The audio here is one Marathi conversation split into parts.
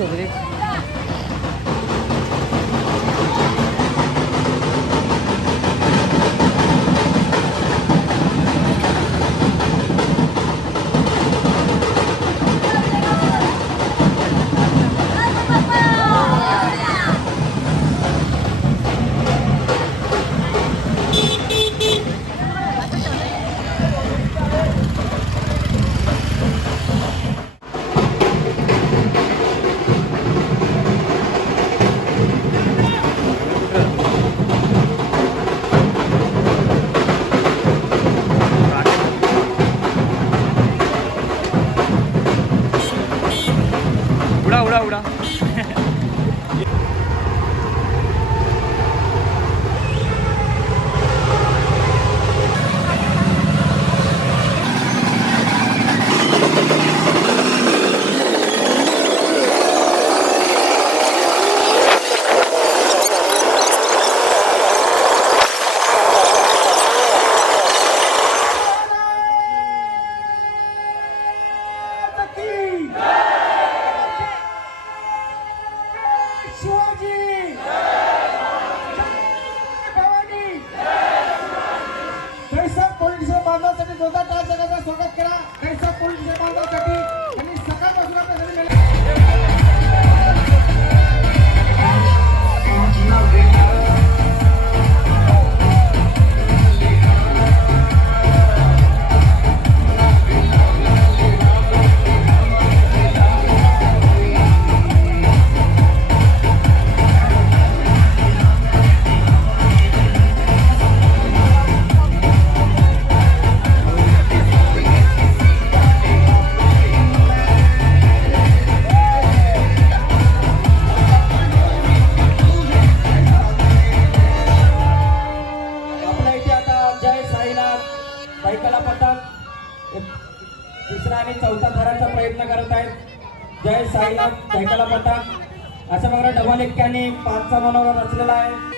वगैरे. उडा उडा उडा. स्वागत करा. कैसा पोलीस बांधवासाठी आणि सकाळपासून आपल्यासाठी बायकाला पथक तिसरा आणि चौथा थराचा प्रयत्न करत आहेत. जय साईनाथ बायकाला पथक अशा प्रकारे डबल एक्क्याने 5चा मनोरा रचलेला आहे.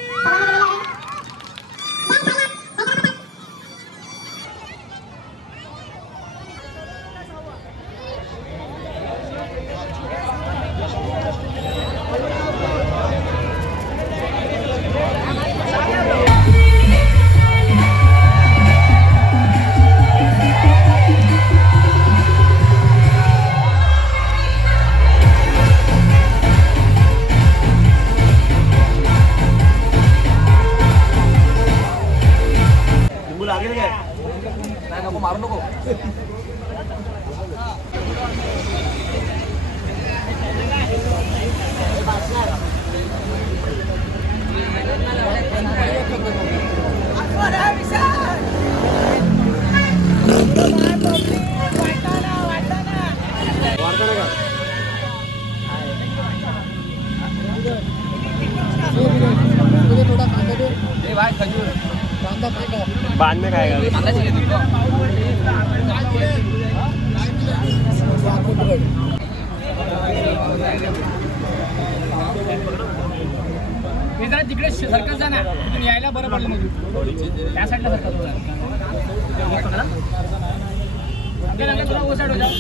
मारू नको. बाद में खाएगा. हे जरा तिकडे सरकत जा ना, तिथून यायला बरं पडलं मग त्या साईडला सरकत होता. थोड़ा वो साइड हो जाओ.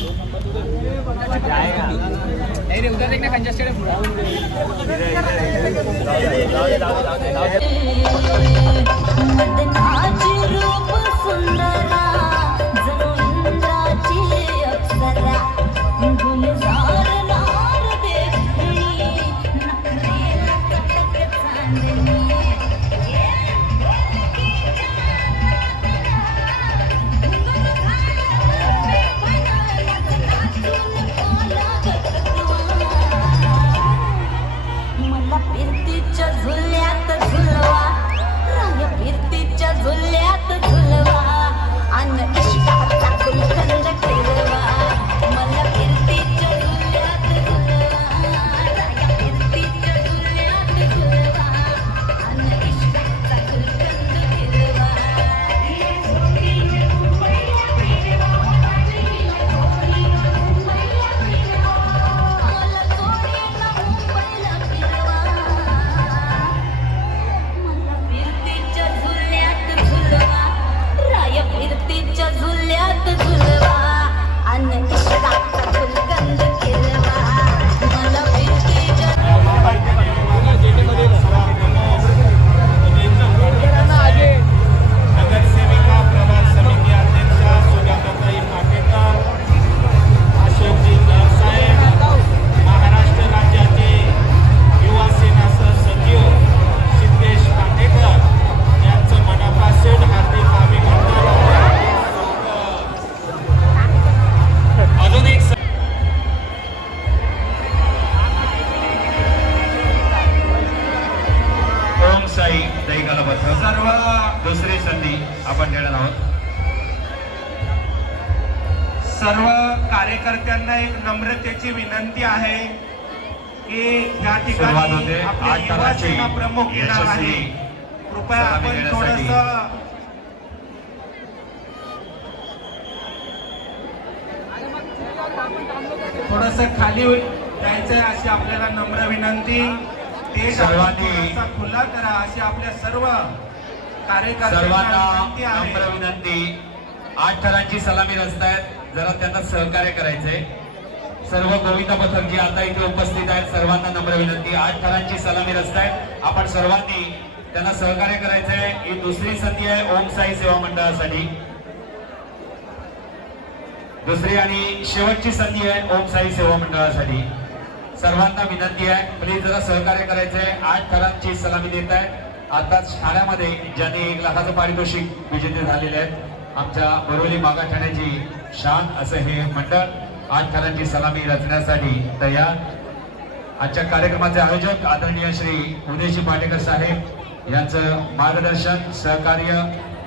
नहीं रे उधर देखना कंजेस्टेड है पूरा. सर्व कार्यकर्त्यांना एक नम्रतेची विनंती आहे की या ठिकाणी आपले युवा सेना प्रमुख येणार आहे. कृपया आपण थोडस खाली जायचंय अशी आपल्याला नम्र विनंती. ते सर्वांनी खुला करा अशी आपल्या सर्व कार्यकर्त्यांना विनंती आहे. नम्र विनंती. 8 थरांची सलामी रचतायत, जरा त्यांना सहकार्य करायचंय. सर्व गोविंद पथक जे आता इथे उपस्थित आहेत सर्वांना नम्र विनंती. 8 थरांची सलामी रचतायत, आपण सर्वांनी त्यांना सहकार्य करायचंय. ही दुसरी संधी आहे ओम साई सेवा मंडळासाठी. दुसरी आणि शेवटची संधी आहे ओम साई सेवा मंडळासाठी. सर्वांना विनंती आहे, प्लीज जरा सहकार्य करायचंय. 8 थरांची सलामी देत आहे. आताच ठाण्यामध्ये ज्यांनी 1 लाखाचं पारितोषिक विजेते झालेले आहेत, आमच्या बोरिवली मागाठाण्याची शान असं हे मंडळ 8 थरांची सलामी रचण्यासाठी तयार. आजच्या कार्यक्रमाचे आयोजक आदरणीय श्री उदयजी पाटेकर साहेब यांचं मार्गदर्शन, सहकार्य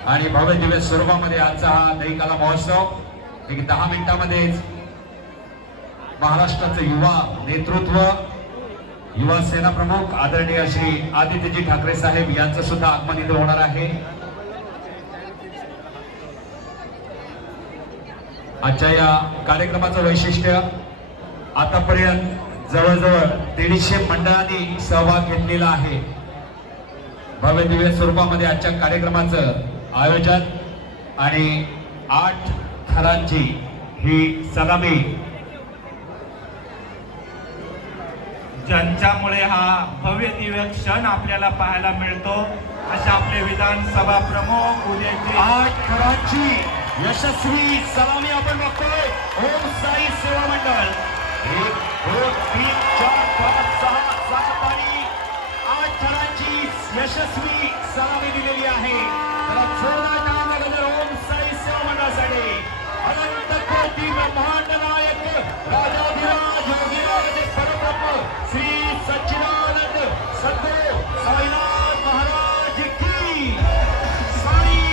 आणि भव्य दिव्य स्वरूपामध्ये आजचा हा दहीकाला महोत्सव एक 10 मिनिटांमध्येच महाराष्ट्राचं युवा नेतृत्व, युवा सेना प्रमुख आदरणीय श्री आदित्यजी ठाकरे साहेब यांचं सुद्धा आगमन इथे होणार आहे. आजच्या या कार्यक्रमाचं वैशिष्ट्य, आतापर्यंत जवळजवळ 150 मंडळांनी सहभाग घेतलेला आहे. भव्य दिव्य स्वरूपामध्ये आजच्या कार्यक्रमाचं आयोजन आणि 8 थरांची ही सलामी, ज्यांच्यामुळे हा भव्य दिव्य क्षण आपल्याला पाहायला मिळतो असे आपले विधानसभा प्रमुख उदयजी. 8 थरांची यशस्वी सलामी आपण बघतोय. ओम साई सेवा मंडळ 1 2 3 4 5 6 7 आणि 8 थरांची यशस्वी सलामी दिलेली आहे. त्याला जोरदार टाळ्या गजर ओम साई सेवा मंडळासाठी. अनंत कोटी ब्रह्मांड नायक राजाधिराज योगीराज परब्रह्म श्री सच्चिदानंद सद्गुरू साईनाथ महाराज की साई.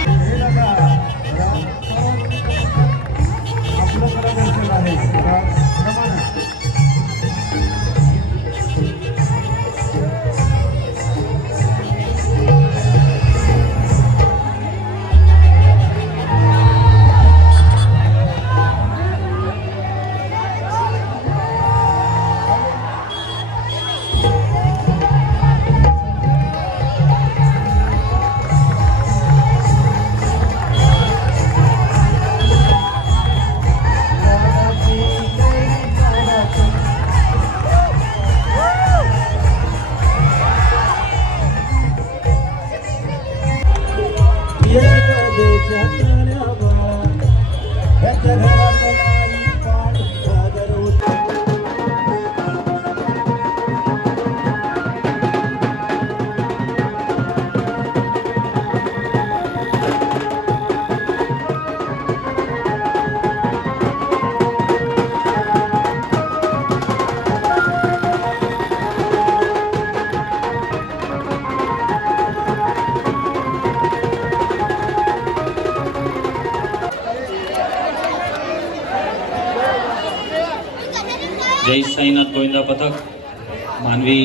जय साईनाथ गोविंदा पथक मानवी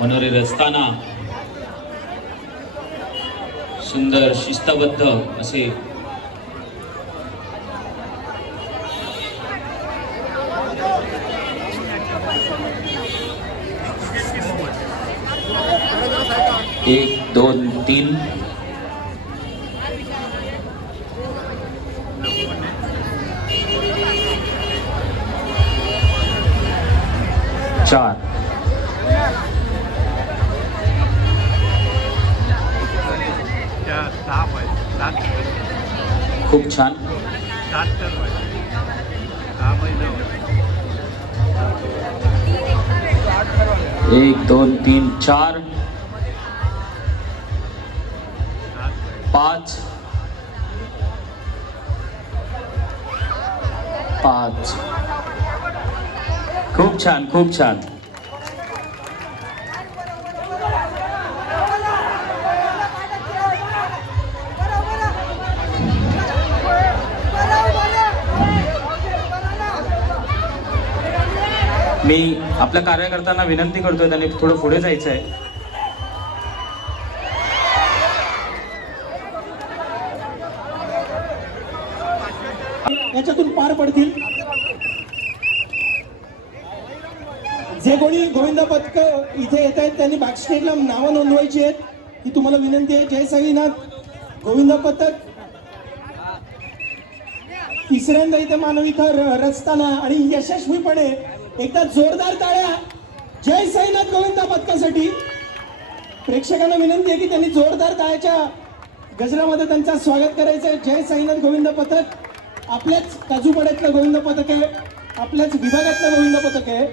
मनोरे रचताना सुंदर शिस्तबद्ध असे एक दोन तीन 4 खूप छान. 1 2 3 4 5 5. खूप छान, खूप छान. मी आपल्या कार्यकर्त्यांना विनंती करतोय त्यांनी थोडं पुढे जायचं आहे. याच्यातून पार पडतील. जे कोणी गोविंदा पथक इथे येत आहेत त्यांनी बॅकस्टेजला नावं नोंदवायची आहेत ही तुम्हाला विनंती आहे. जय साईनाथ गोविंदा पथक तिसऱ्यांदा इथे मानवी थर रचताना आणि यशस्वीपणे एकदा जोरदार टाळ्या जय साईनाथ गोविंदा पथकासाठी. प्रेक्षकांना विनंती आहे की त्यांनी जोरदार टाळ्याच्या गजरामध्ये त्यांचं स्वागत करायचं आहे. जय साईनाथ गोविंदा पथक आपल्याच काजूपाड्यातलं गोविंद पथक आहे, आपल्याच विभागातलं गोविंद पथक आहे.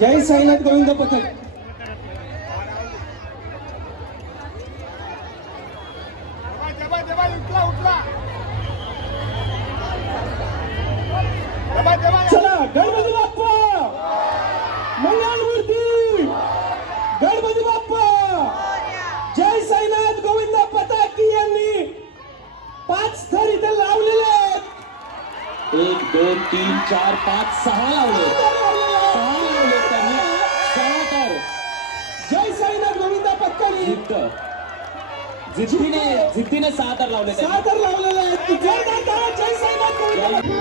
जय साईनाथ गोविंद पथक. चला गणपती बाप्पा मंगळमूर्ती गणपती बाप्पा. जय साईनाथ गोविंद पथक यांनी 5 थर इथे लावलेले आहेत. 1 2 3 4 5 6 लावले. 6 लावले त्यांनी. 6 तर जय साईनाथ गोविंद पथकाने जिद्दीने 6 तर लावले. 6 थर लावलेले आहेत. जोरदार टाळ्या जय साईनाथ गोविंद.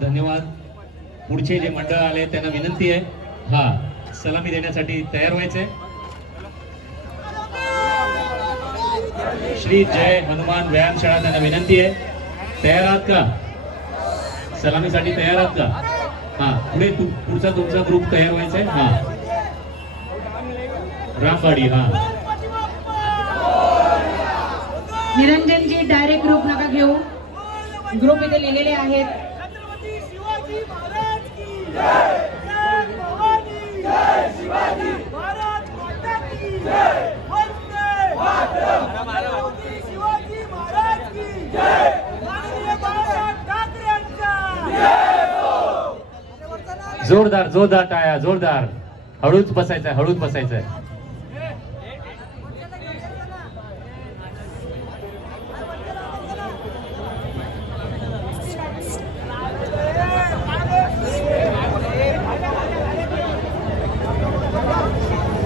धन्यवाद. पुढचे जे मंडळ आले त्यांना विनंती आहे सलामी देण्यासाठी तयार व्हायचे. श्री जय हनुमान व्यायामशाळा त्यांना विनंती आहे. तयार आहात का? सलामीसाठी तयार आहात का? पुढे पुढचा तुमचा ग्रुप तयार व्हायचा आहे. रामवाडी. निरंजनजी डायरेक्ट ग्रुप नका घेऊ. ग्रुप इथे लिहिलेले आहेत. जोरदार जोरदार टाळ्या. जोरदार. हळूच बसायचंय. हळूच बसायचंय.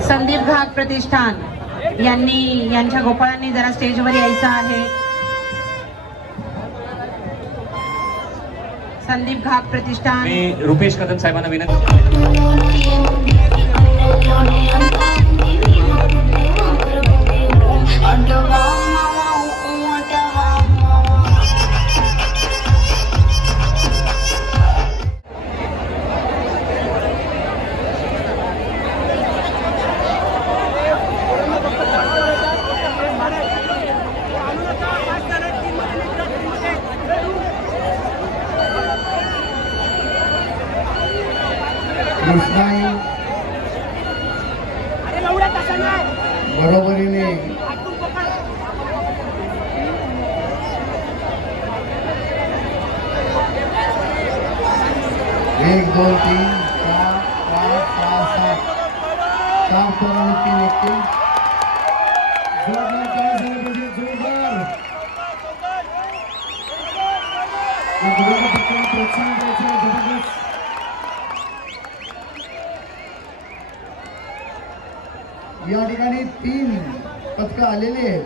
संदीप घाग प्रतिष्ठान यांच्या गोपाळांनी जरा स्टेजवर यायचं आहे. संदीप घाग प्रतिष्ठान. मी रुपेश कदम साहेबांना विनंती. बरोबरीने 1 2 3 4 5 6 7 4 पोरांनी 3 एकटे. जोरदार टाळ्या झाल्या पाहिजे. जोरदार प्रोत्साहन द्यायचं. जबरदस्त. या ठिकाणी 3 पथकं आलेली आहेत.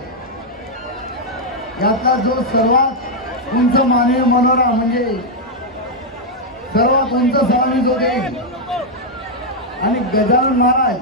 यातला जो सर्वात उंच मानवी मनोरा म्हणजे सर्वात उंच सलामी जो देईल आणि गजानन महाराज